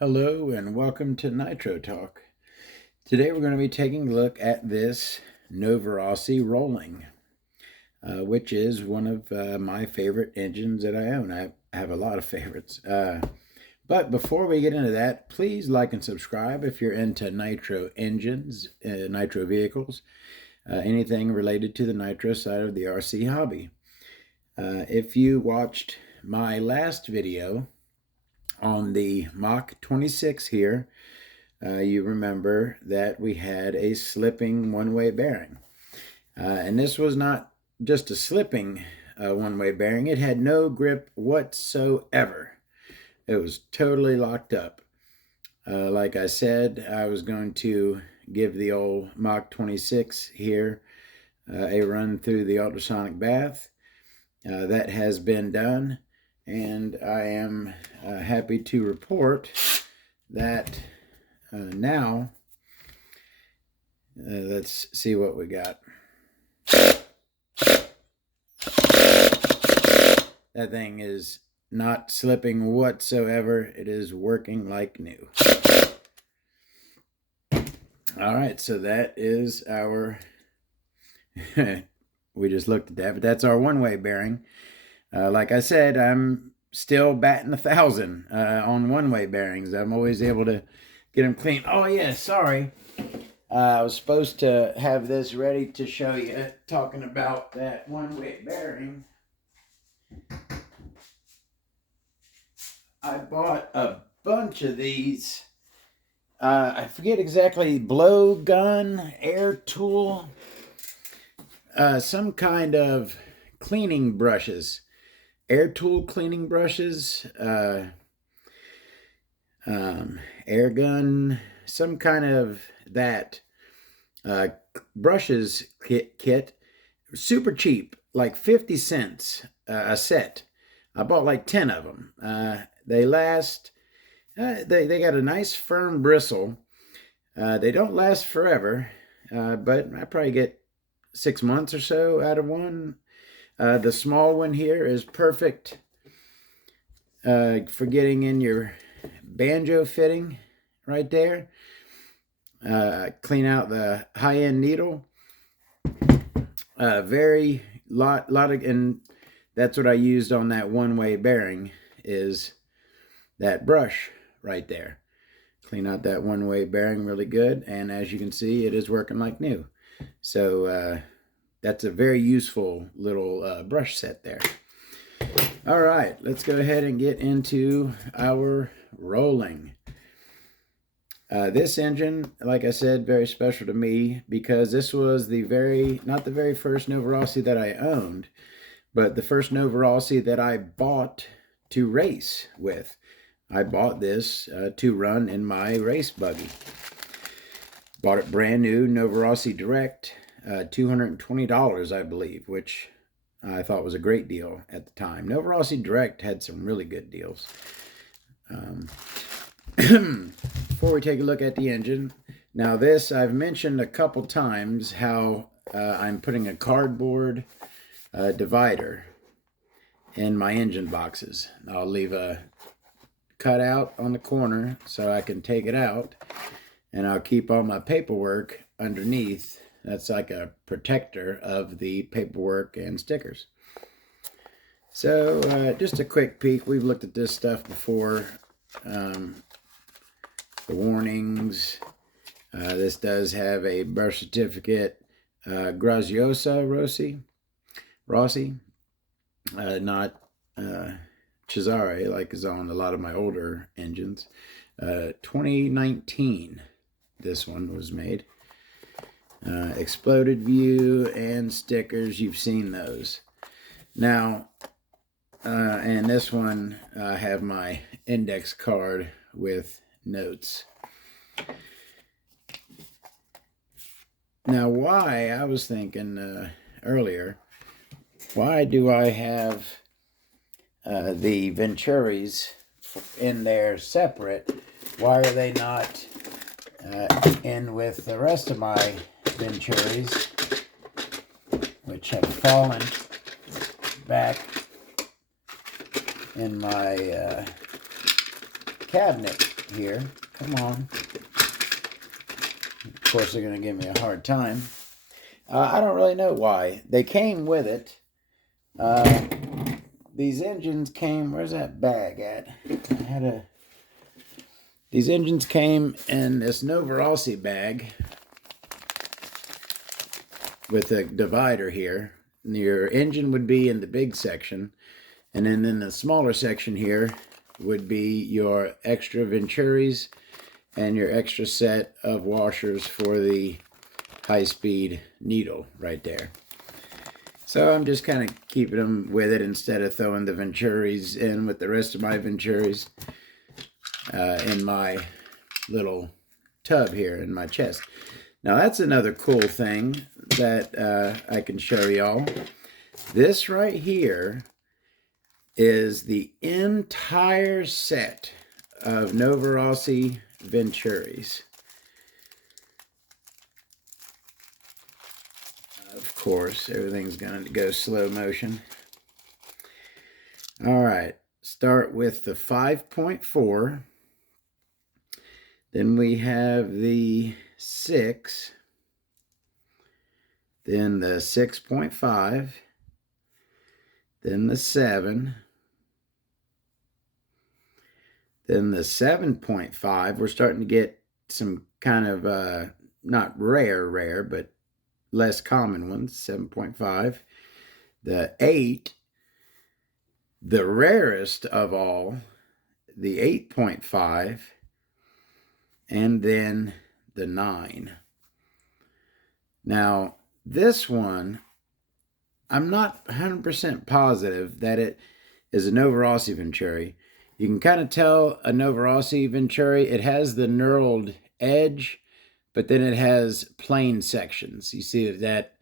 Hello and welcome to Nitro Talk. Today we're going to be taking a look at this Novarossi Rolling, which is one of my favorite engines that I own. I have a lot of favorites. But before we get into that, please like and subscribe if you're into nitro engines, nitro vehicles, anything related to the nitro side of the RC hobby. If you watched my last video on the Mach 26 here, you remember that we had a slipping one-way bearing. And this was not just a slipping one-way bearing. It had no grip whatsoever. It was totally locked up. Like I said, I was going to give the old Mach 26 here a run through the ultrasonic bath. That has been done, and I am happy to report that now, let's see what we got. That thing is not slipping whatsoever. It is working like new. All right, so that is our, we just looked at that, but that's our one-way bearing. Like I said, I'm still batting 1,000 on one-way bearings. I'm always able to get them clean. Oh yeah, sorry. I was supposed to have this ready to show you, talking about that one-way bearing. I bought a bunch of these. I forget exactly, blow gun, air tool, some kind of cleaning brushes, air tool cleaning brushes, air gun, some kind of that brushes kit, super cheap, like 50 cents a set. I bought like 10 of them. They last, they got a nice firm bristle. They don't last forever, but I probably get 6 months or so out of one. The small one here is perfect for getting in your banjo fitting right there. Clean out the high-end needle. Very lot of, and that's what I used on that one-way bearing, is that brush right there. Clean out that one-way bearing really good, and as you can see, it is working like new. So that's a very useful little brush set there. All right, let's go ahead and get into our rolling. This engine, like I said, very special to me because this was not the very first Novarossi that I owned, but the first Novarossi that I bought to race with. I bought this to run in my race buggy. Bought it brand new, Novarossi Direct, $220, I believe, which I thought was a great deal at the time. Novarossi Direct had some really good deals. Before we take a look at the engine, now this I've mentioned a couple times how I'm putting a cardboard divider in my engine boxes. I'll leave a cutout on the corner so I can take it out, and I'll keep all my paperwork underneath. That's like a protector of the paperwork and stickers. So just a quick peek. We've looked at this stuff before. The warnings. This does have a birth certificate. Graziosa Rossi. Not Cesare, like is on a lot of my older engines. 2019, this one was made. Exploded view and stickers, you've seen those. Now, and this one, I have my index card with notes. Now, why, I was thinking earlier, why do I have the Venturis in there separate? Why are they not in with the rest of my Venturis, which have fallen back in my cabinet? here. Come on. Of course, they're going to give me a hard time. I don't really know why. They came with it. These engines came... Where's that bag at? These engines came in this Novarossi bag with a divider here. Your engine would be in the big section, and then in the smaller section here would be your extra Venturis and your extra set of washers for the high-speed needle right there. So I'm just kind of keeping them with it instead of throwing the Venturis in with the rest of my Venturis in my little tub here in my chest. Now that's another cool thing that I can show y'all. This right here is the entire set of Novarossi Venturis. Of course, everything's going to go slow motion. All right, start with the 5.4. Then we have the 6. Then the 6.5. Then the 7. Then the 7.5. We're starting to get some kind of, not rare, but less common ones. 7.5. The 8. The rarest of all, the 8.5. And then the 9. Now, this one, I'm not 100% positive that it is a Novarossi Venturi. You can kind of tell a Novarossi Venturi. It has the knurled edge, but then it has plain sections. You see that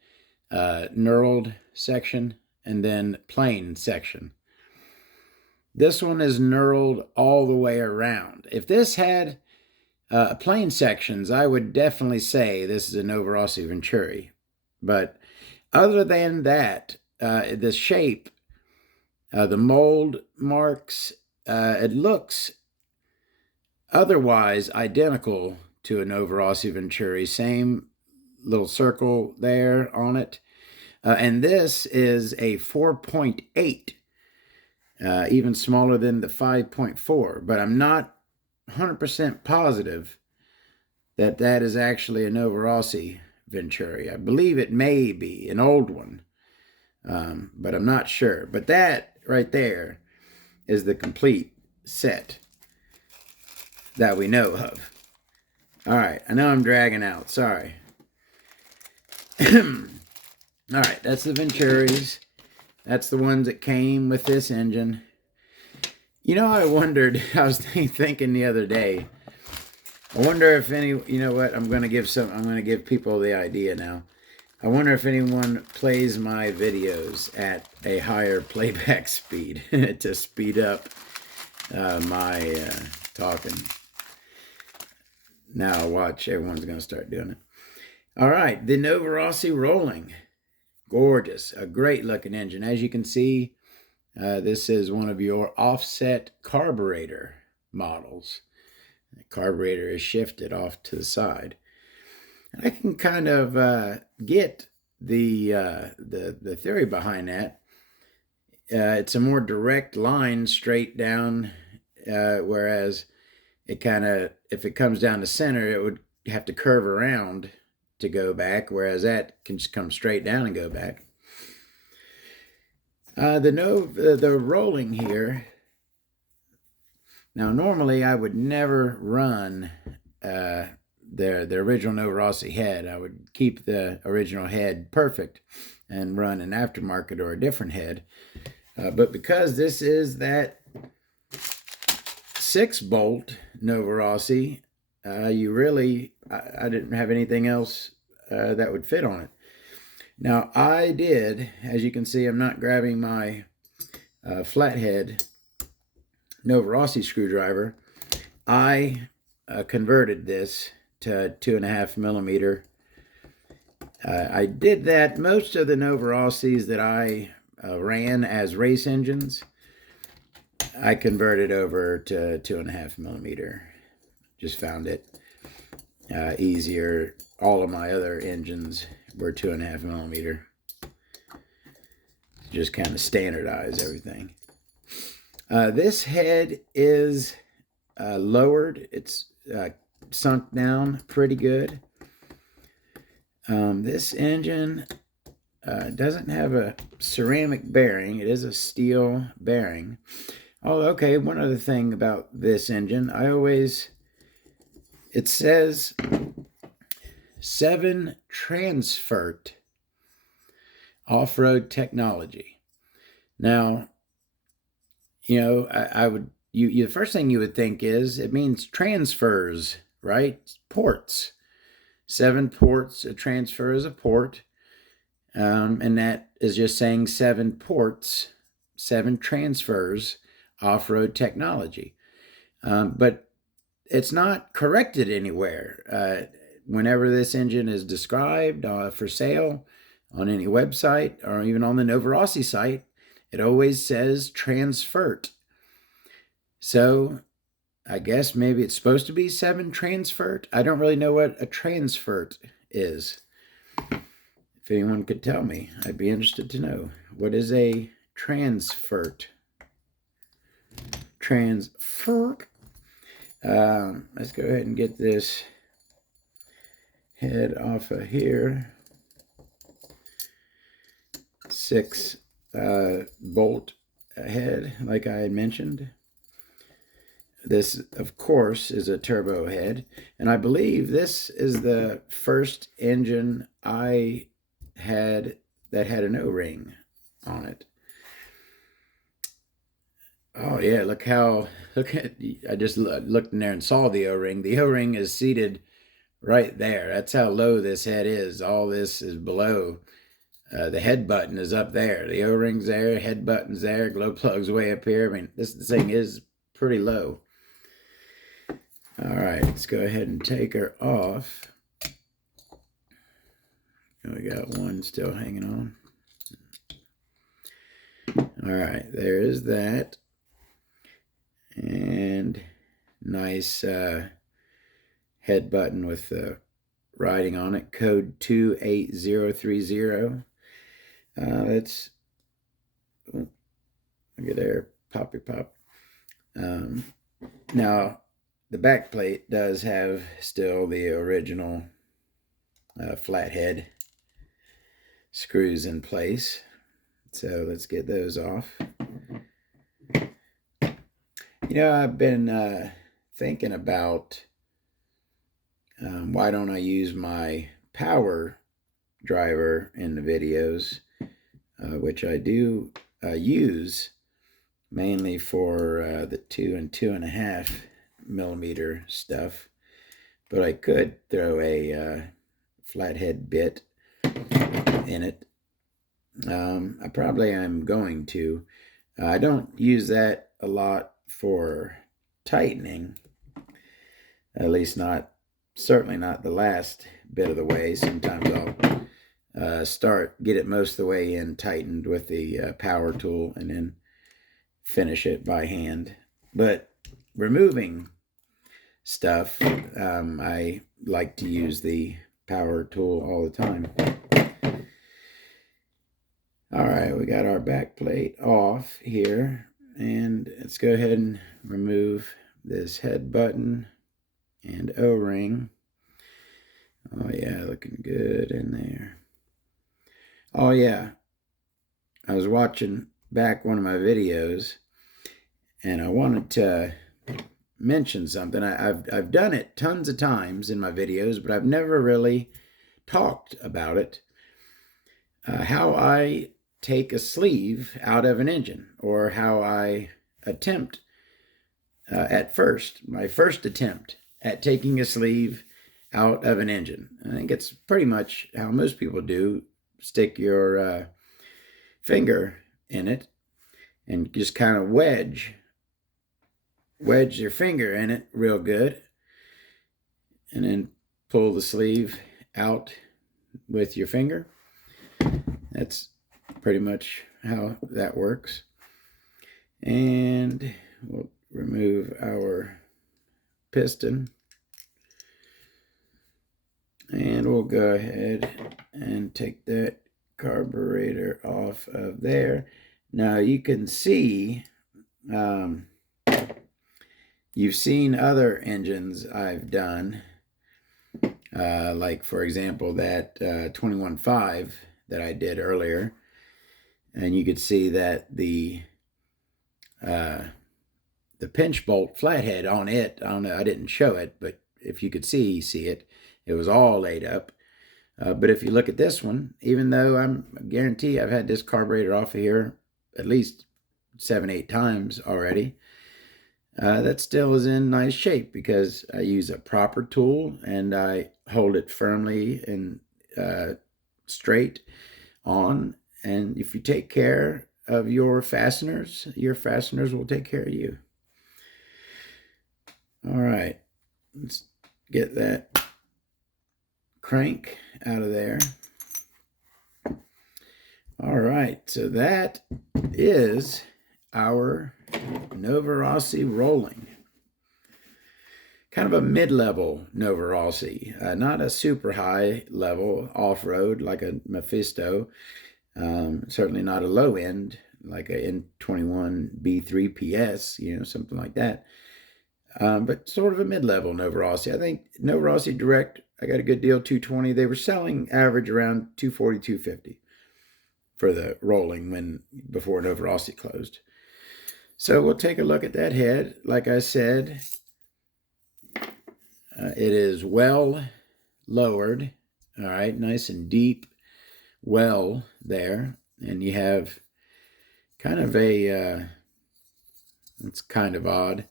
knurled section and then plain section. This one is knurled all the way around. If this had plain sections, I would definitely say this is a Novarossi Venturi. But other than that, the shape, the mold marks, it looks otherwise identical to a Novarossi Venturi. Same little circle there on it. And this is a 4.8, even smaller than the 5.4. But I'm not 100% positive that that is actually a Novarossi Venturi. I believe it may be an old one, but I'm not sure. But that right there is the complete set that we know of. All right, I know I'm dragging out. Sorry. All right, that's the Venturis. That's the ones that came with this engine. You know, I was thinking the other day, I wonder if you know what, I'm going to give people the idea now. I wonder if anyone plays my videos at a higher playback speed to speed up my talking. Now watch, everyone's going to start doing it. All right, the Novarossi Rolling. Gorgeous, a great looking engine. As you can see, this is one of your offset carburetor models. The carburetor is shifted off to the side. And I can kind of get the theory behind that. It's a more direct line straight down, whereas it kind of, if it comes down the center, it would have to curve around to go back, whereas that can just come straight down and go back. The Rolling here. Now, normally I would never run the original Novarossi head. I would keep the original head perfect and run an aftermarket or a different head. But because this is that 6-bolt Novarossi, I didn't have anything else that would fit on it. Now, I did, as you can see, I'm not grabbing my flathead Novarossi screwdriver. I converted this to 2.5 millimeter. I did that. Most of the Novarossis that I ran as race engines, I converted over to 2.5 millimeter. Just found it easier. All of my other engines were 2.5 millimeter. Just kind of standardize everything. This head is lowered. It's sunk down pretty good. This engine doesn't have a ceramic bearing. It is a steel bearing. Oh, okay, one other thing about this engine. It says 7 Transfert off-road technology. Now, you know, the first thing you would think is it means transfers, right? Ports. 7 ports. A transfer is a port. And that is just saying 7 ports, 7 transfers, off-road technology. But it's not corrected anywhere. Whenever this engine is described for sale on any website or even on the Novarossi site, it always says Transfert. So I guess maybe it's supposed to be 7 Transfert. I don't really know what a Transfert is. If anyone could tell me, I'd be interested to know. What is a Transfert? Transfert. Let's go ahead and get this head off of here. 6 bolt head, like I had mentioned. This, of course, is a turbo head, and I believe this is the first engine I had that had an O-ring on it. Oh yeah, I just looked in there and saw the O-ring. The O-ring is seated right there. That's how low this head is. All this is below. The head button is up there. The O-ring's there, head button's there, glow plug's way up here. I mean, this thing is pretty low. All right, let's go ahead and take her off. We got one still hanging on. All right, there is that. And nice head button with the writing on it, code 28030. Let's, look at there, poppy pop. Now, the back plate does have still the original flathead screws in place. So let's get those off. You know, I've been thinking about why don't I use my power driver in the videos, which I do use mainly for the 2 and 2.5 millimeter stuff, but I could throw a flathead bit in it. I probably am going to. I don't use that a lot for tightening, at least certainly not the last bit of the way. Sometimes I'll get it most of the way in tightened with the power tool and then finish it by hand. But removing stuff, I like to use the power tool all the time. All right, we got our back plate off here, and let's go ahead and remove this head button and O-ring. Oh yeah, looking good in there. Oh yeah, I was watching back one of my videos, and I wanted to mention something. I've done it tons of times in my videos, but I've never really talked about it. How I take a sleeve out of an engine, or how I attempt my first attempt at taking a sleeve out of an engine. I think it's pretty much how most people do. Stick your finger in it and just kind of wedge your finger in it real good, and then pull the sleeve out with your finger. That's pretty much how that works. And we'll remove our piston. And we'll go ahead and take that carburetor off of there. Now you can see, you've seen other engines I've done, like for example that 21.5 that I did earlier, and you could see that the pinch bolt flathead on it, I don't know, I didn't show it, but if you could see it, it was all laid up. But if you look at this one, even though I guarantee I've had this carburetor off of here at least 7-8 times already, that still is in nice shape because I use a proper tool and I hold it firmly and straight on. And if you take care of your fasteners will take care of you. All right, let's get that crank out of there. All right, so that is our Novarossi Rolling. Kind of a mid-level Novarossi, not a super high level off-road like a Mephisto, certainly not a low end like a N21 B3 PS, something like that. But sort of a mid-level Novarossi. I think Novarossi Direct, I got a good deal, $220. They were selling average around $240, $250 for the Rolling before Novarossi closed. So we'll take a look at that head. Like I said, it is well lowered. All right, nice and deep well there. And you have kind of a, it's kind of odd.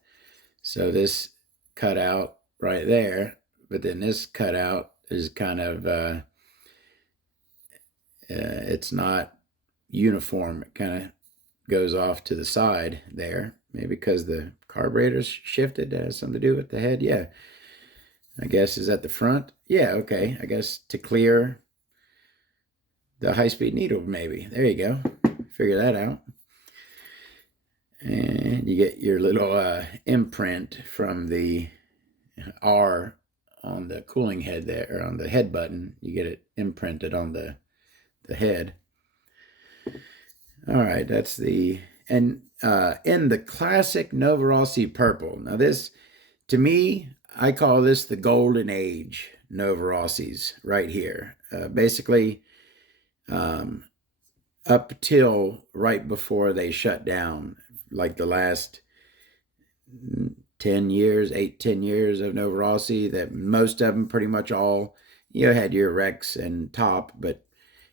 So this cutout right there, but then this cutout is kind of, it's not uniform. It kind of goes off to the side there. Maybe because the carburetor's shifted. That has something to do with the head. Yeah. I guess is at the front. Yeah, okay. I guess to clear the high-speed needle, maybe. There you go. Figure that out. And you get your little imprint from the R on the cooling head there, or on the head button. You get it imprinted on the head. All right, that's the, and in the classic Novarossi purple. Now this, to me, I call this the golden age Novarossis right here. Basically, up till right before they shut down, like the last 10 years, 8-10 years of Novarossi, that most of them pretty much all, had your Rex and top, but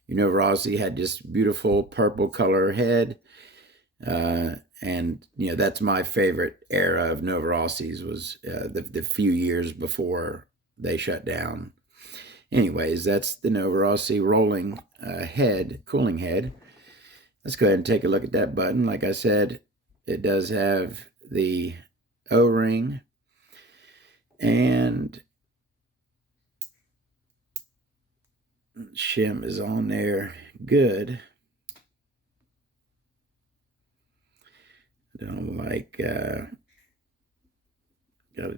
your Novarossi had this beautiful purple color head. And that's my favorite era of Novarossis was the few years before they shut down. Anyways, that's the Novarossi Rolling head, cooling head. Let's go ahead and take a look at that button. Like I said, it does have the O-ring, and shim is on there good. Don't like, gotta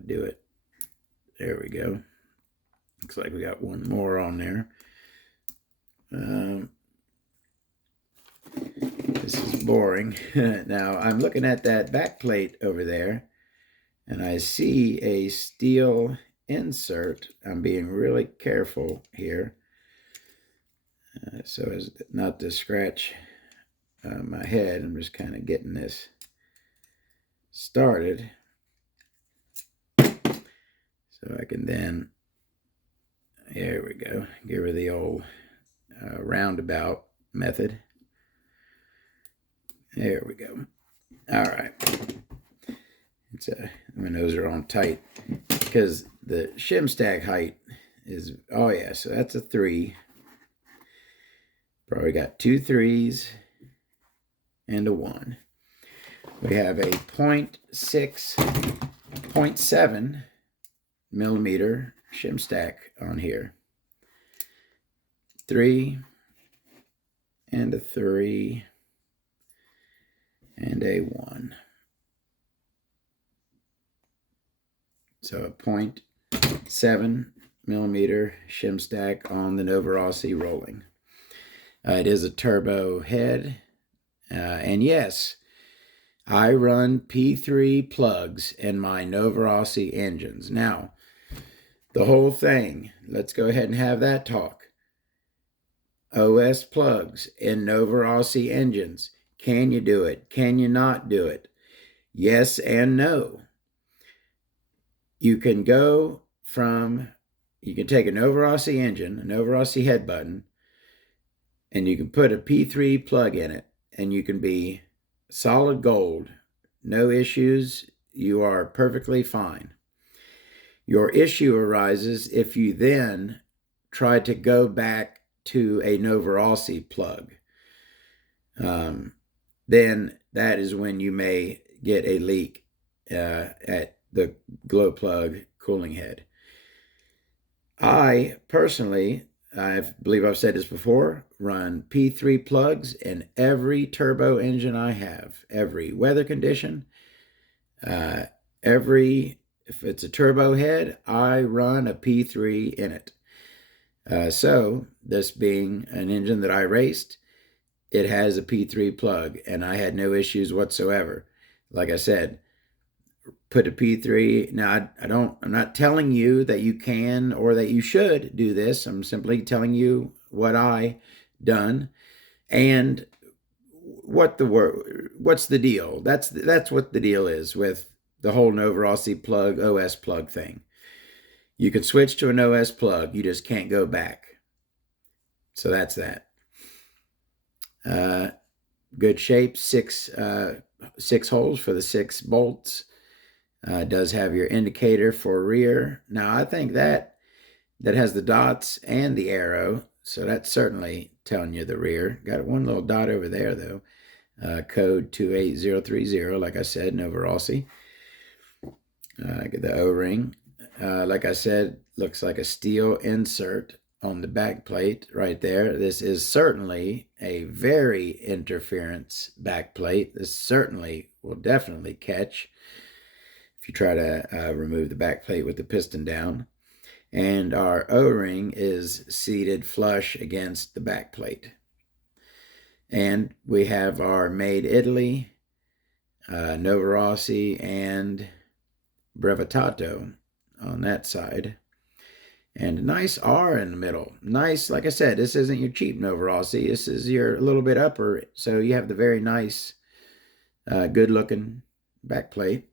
do it. There we go. Looks like we got one more on there. This is boring. Now I'm looking at that back plate over there, and I see a steel insert. I'm being really careful here, so as not to scratch my head. I'm just kind of getting this started, so I can then, there we go, give her the old roundabout method. There we go. All right. It's my nose are on tight because the shim stack height is, oh yeah, so that's a 3. Probably got 2 3s and a 1. We have a 0.7 millimeter shim stack on here. 3 and a 3 and a 1. So a 0.7 millimeter shim stack on the Novarossi Rolling. It is a turbo head, and yes, I run P3 plugs in my Novarossi engines. Now, the whole thing, let's go ahead and have that talk. OS plugs in Novarossi engines. Can you do it? Can you not do it? Yes and no. You can take a Novarossi engine, a Novarossi head button, and you can put a P3 plug in it, and you can be solid gold. No issues. You are perfectly fine. Your issue arises if you then try to go back to a Novarossi plug. Then that is when you may get a leak at the glow plug cooling head. I personally, I believe I've said this before, run P3 plugs in every turbo engine I have, every weather condition, if it's a turbo head, I run a P3 in it. So this being an engine that I raced, it has a P3 plug, and I had no issues whatsoever. Like I said, put a P3. Now, I'm not telling you that you can or that you should do this. I'm simply telling you what I done and what's the deal. That's what the deal is with the whole Novarossi plug, OS plug thing. You can switch to an OS plug. You just can't go back. So that's that. Good shape, six holes for the 6 bolts. Does have your indicator for rear. Now, I think that has the dots and the arrow, so that's certainly telling you the rear. Got one little dot over there, though. Code 28030, like I said, Novarossi. Get the O-ring. Like I said, looks like a steel insert on the back plate right there. This is certainly a very interference back plate. This certainly will definitely catch if you try to remove the back plate with the piston down. And our O-ring is seated flush against the back plate. And we have our Made Italy, Novarossi, and Brevitato on that side. And a nice R in the middle. Nice, like I said, this isn't your cheap Novarossi. This is your a little bit upper. So you have the very nice, good-looking back plate.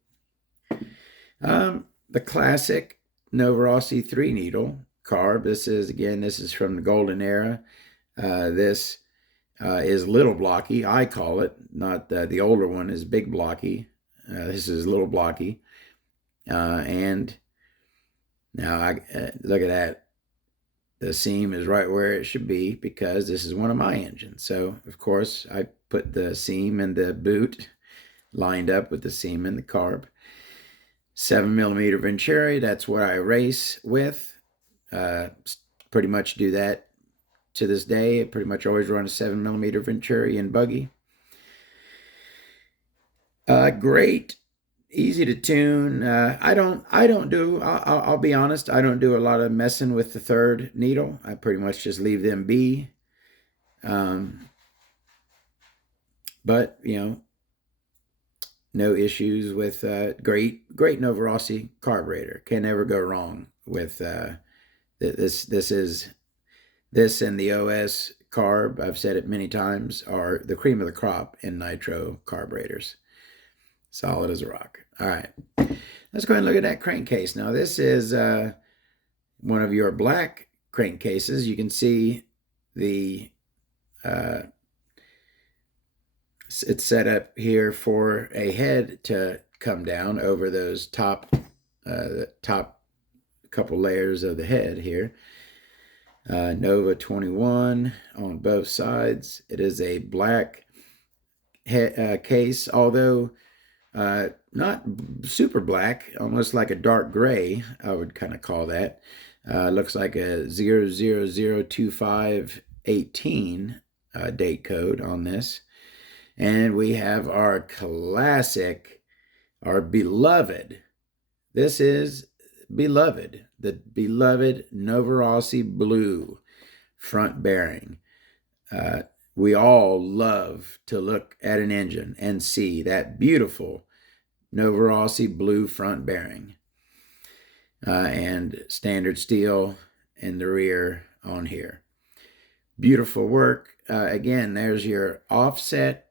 The classic Novarossi 3-needle carb. This is from the golden era. This is little blocky. I call it. Not the older one is big blocky. This is little blocky. And now look at that. The seam is right where it should be because this is one of my engines. So, of course, I put the seam and the boot lined up with the seam and the carb. 7mm Venturi, that's what I race with. Pretty much do that to this day. I pretty much always run a 7mm Venturi in buggy. Great, easy to tune. I'll be honest, I don't do a lot of messing with the 3rd needle. I pretty much just leave them be. But, no issues with great Novarossi carburetor. Can never go wrong with this. This and the OS carb, I've said it many times, are the cream of the crop in Nitro carburetors. Solid as a rock. All right, let's go ahead and look at that crankcase. Now, this is one of your black crankcases. You can see the it's set up here for a head to come down over those top couple layers of the head here. Nova 21 on both sides. It is a black case, although not super black, almost like a dark gray, I would kind of call that. Looks like a 0002518 date code on this. And we have our classic, our beloved. This is beloved. the beloved Novarossi blue front bearing. We all love to look at an engine and see that beautiful Novarossi blue front bearing and standard steel in the rear on here. Beautiful work. Again, there's your offset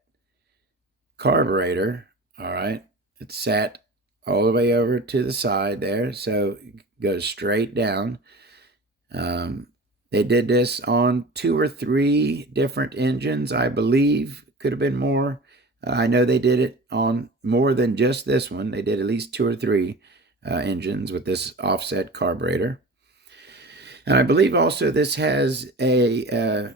carburetor. All right. It's sat all the way over to the side there, so it goes straight down. They did this on 2 or 3 different engines, I believe. Could have been more. I know they did it on more than just this one. They did at least 2 or 3 engines with this offset carburetor. And I believe also this has a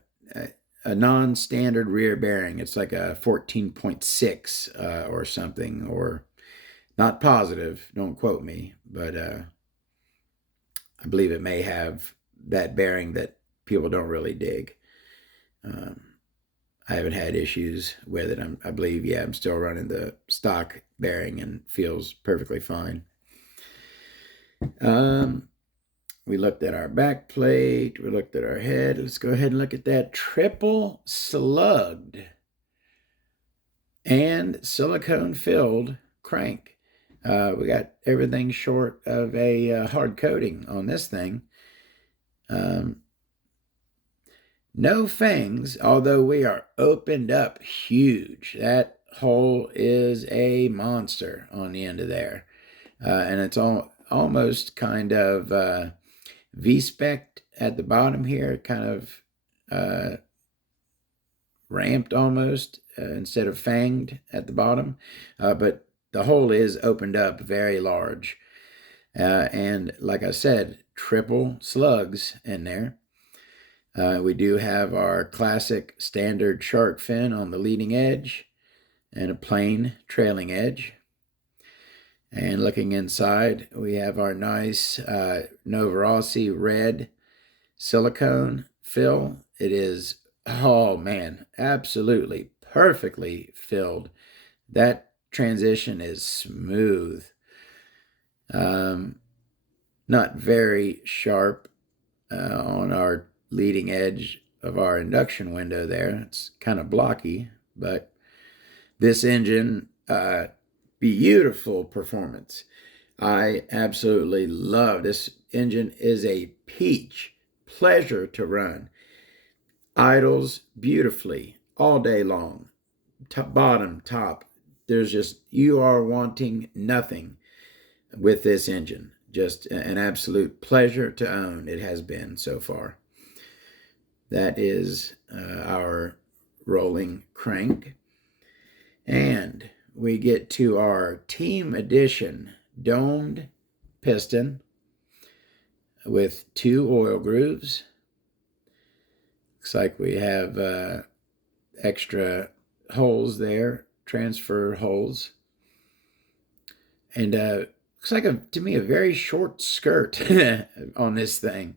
non-standard rear bearing. It's like a 14.6 or something, or not positive. Don't quote me, but I believe it may have that bearing that people don't really dig. I haven't had issues with it. I believe, I'm still running the stock bearing and feels perfectly fine. We looked at our back plate. We looked at our head. Let's go ahead and look at that triple slugged and silicone filled crank. We got everything short of a hard coating on this thing. No fangs, although we are opened up huge. That hole is a monster on the end of there. And it's almost kind of V-spec at the bottom here, kind of ramped almost instead of fanged at the bottom. But the hole is opened up very large. And like I said, triple slugs in there. We do have our classic standard shark fin on the leading edge and a plain trailing edge. And looking inside, we have our nice Novarossi red silicone fill. It is, oh man, absolutely perfectly filled. That transition is smooth. Not very sharp on our leading edge of our induction window there. It's kind of blocky, but this engine, beautiful performance. I absolutely love this engine. Is a peach, pleasure to run. Idles beautifully all day long, bottom, top. There's just, you are wanting nothing with this engine. Just an absolute pleasure to own. It has been so far. That is our rolling crank. And we get to our team edition domed piston with 2 oil grooves. Looks like we have extra holes there, transfer holes. And looks like, to me, a very short skirt on this thing.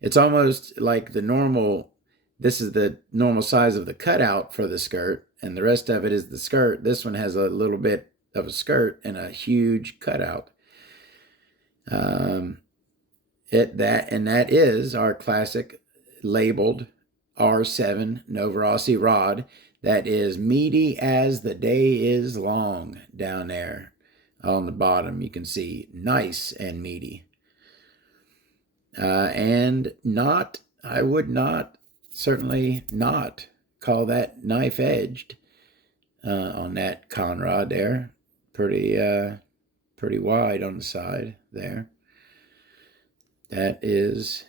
It's almost like the normal, this is the normal size of the cutout for the skirt, and the rest of it is the skirt. This one has a little bit of a skirt and a huge cutout. That is our classic labeled R7 Novarossi rod. That is meaty as the day is long down there on the bottom. You can see nice and meaty. And not, I would not, certainly not call that knife-edged on that conrod there. Pretty wide on the side there. That is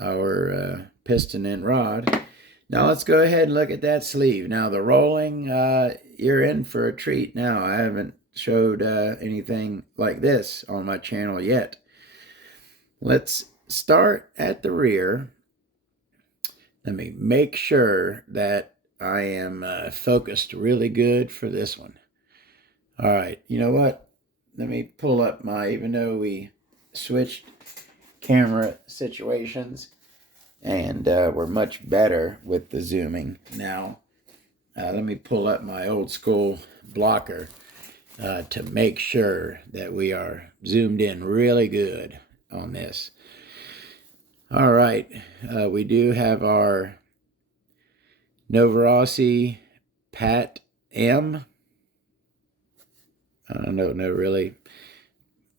our piston and rod. Now let's go ahead and look at that sleeve. Now the rolling, you're in for a treat now. I haven't showed anything like this on my channel yet. Let's start at the rear. Let me make sure that I am focused really good for this one. All right, you know what? Let me pull up my, even though we switched camera situations and we're much better with the zooming now. Let me pull up my old school blocker to make sure that we are zoomed in really good on this. All right, we do have our Novarossi Pat M. I don't know really.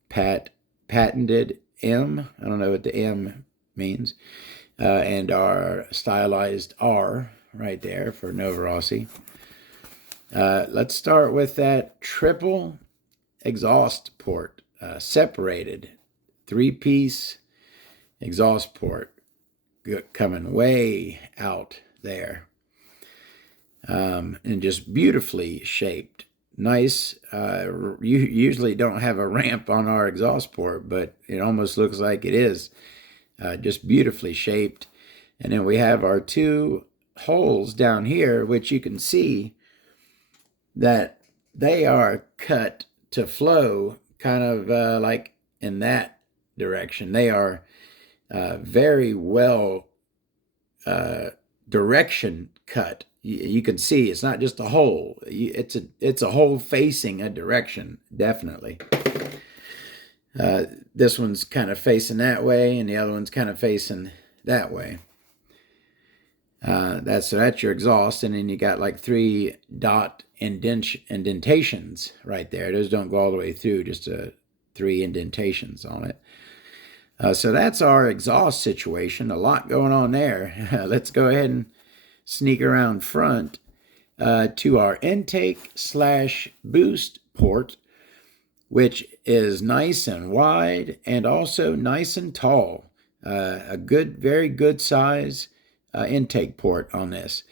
Patented M. I don't know what the M means. And our stylized R right there for Novarossi. Let's start with that triple exhaust port, separated 3-piece exhaust port coming way out there, and just beautifully shaped. Nice. You usually don't have a ramp on our exhaust port, but it almost looks like it is. Just beautifully shaped. And then we have our 2 holes down here, which you can see that they are cut to flow kind of like in that direction. They are very well direction cut. You can see it's not just a hole. It's a hole facing a direction, definitely. This one's kind of facing that way, and the other one's kind of facing that way. That's your exhaust, and then you got like 3 dot indentations right there. Those don't go all the way through, just 3 indentations on it. So that's our exhaust situation. A lot going on there. Let's go ahead and sneak around front to our intake/boost port, which is nice and wide and also nice and tall. A good, very good size intake port on this.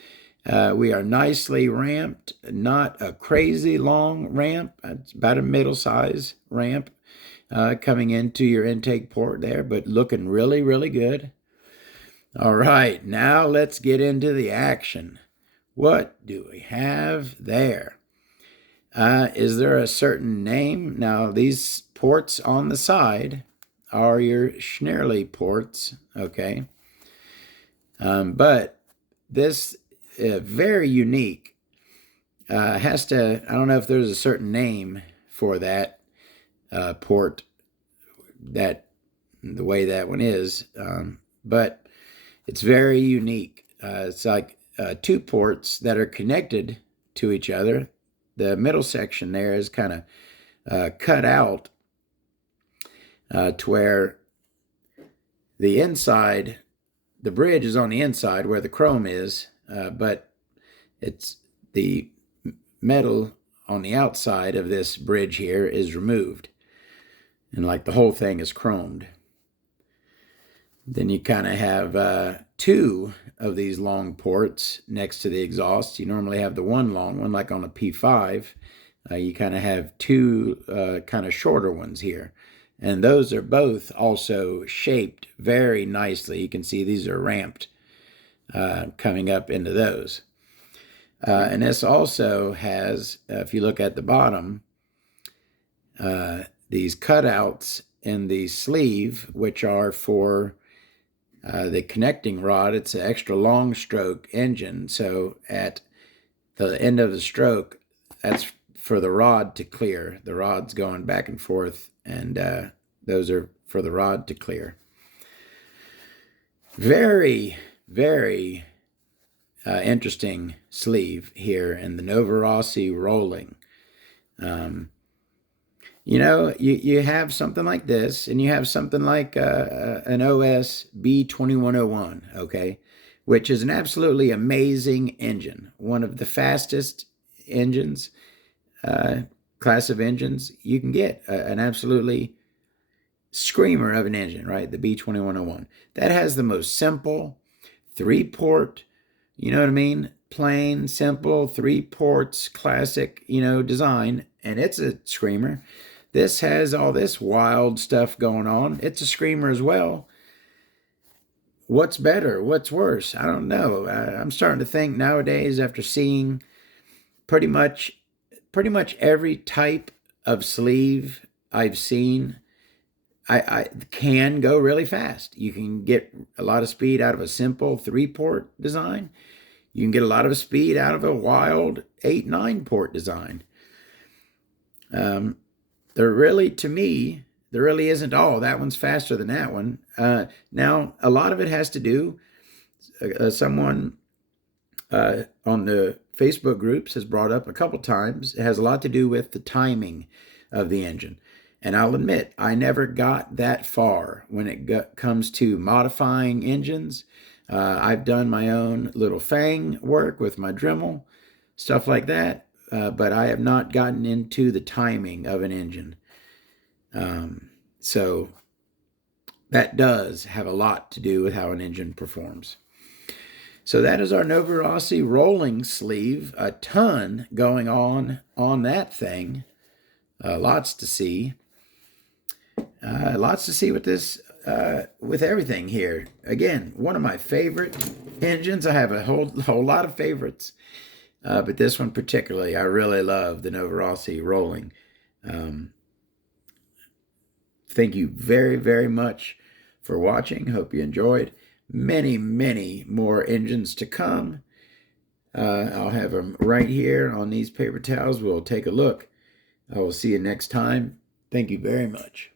We are nicely ramped, not a crazy long ramp. It's about a middle size ramp coming into your intake port there, but looking really, really good. All right, now let's get into the action. What do we have there? Is there a certain name? Now, these ports on the side are your Schneerly ports, okay? But this very unique. Has to, I don't know if there's a certain name for that port, that the way that one is, but it's very unique. It's like 2 ports that are connected to each other. The middle section there is kind of cut out to where the inside, the bridge is on the inside where the chrome is, but it's the metal on the outside of this bridge here is removed. And like the whole thing is chromed. Then you kind of have 2 of these long ports next to the exhaust. You normally have the one long one, like on a P5. You kind of have 2 kind of shorter ones here. And those are both also shaped very nicely. You can see these are ramped coming up into those. And this also has, if you look at the bottom, these cutouts in the sleeve, which are for the connecting rod. It's an extra long stroke engine. So at the end of the stroke, that's for the rod to clear. The rod's going back and forth, and those are for the rod to clear. Very, very interesting sleeve here in the Novarossi Rolling. You know, you have something like this, and you have something like an OS B2101, okay, which is an absolutely amazing engine, one of the fastest engines, class of engines you can get, an absolutely screamer of an engine, right? The B2101 that has the most simple 3-port, you know what I mean? Plain, simple, 3 ports, classic, design, and it's a screamer. This has all this wild stuff going on. It's a screamer as well. What's better? What's worse? I don't know. I'm starting to think nowadays, after seeing pretty much every type of sleeve I've seen, I can go really fast. You can get a lot of speed out of a simple 3-port design. You can get a lot of speed out of a wild 8-9 port design. There really, to me, there really isn't, oh, that one's faster than that one. Now, a lot of it has to do, someone on the Facebook groups has brought up a couple times, it has a lot to do with the timing of the engine. And I'll admit, I never got that far when it comes to modifying engines. I've done my own little fang work with my Dremel, stuff like that, but I have not gotten into the timing of an engine. So that does have a lot to do with how an engine performs. So that is our Novarossi Rolling sleeve. A ton going on that thing. Lots to see. Lots to see with this, with everything here. Again, one of my favorite engines. I have a whole lot of favorites, but this one particularly, I really love the Novarossi Rolling. Thank you very, very much for watching. Hope you enjoyed. Many, many more engines to come. I'll have them right here on these paper towels. We'll take a look. I will see you next time. Thank you very much.